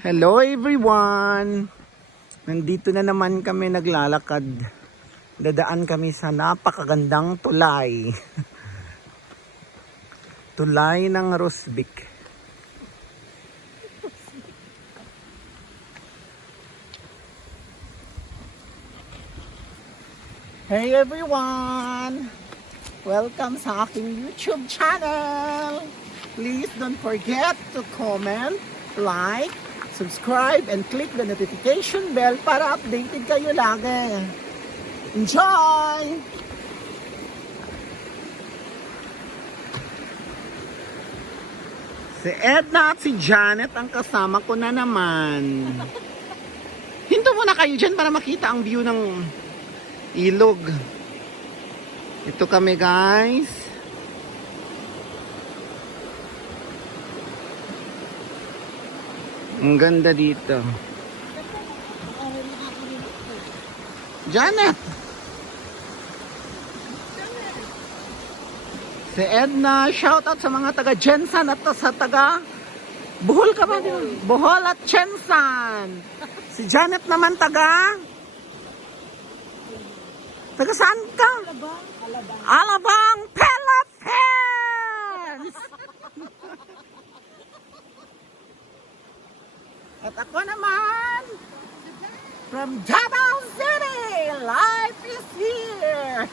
Hello everyone! Nandito na naman kami naglalakad. Dadaan kami sa napakagandang tulay. Tulay ng Rosbic. Hey everyone! Welcome sa aking YouTube channel! Please don't forget to comment, like, subscribe, and click the notification bell para updated kayo lagi. Enjoy! Si Edna at si Janet ang kasama ko na naman. Hinto muna kayo dyan para makita ang view ng ilog. Ito kami guys. Ang ganda dito. Janet! Si Edna, shout out sa mga taga Jensan at sa taga Bohol ka ba? Bohol at Jensan. Si Janet naman taga saan ka? Alabang, Philippines! At ako naman, from Davao City, life is here!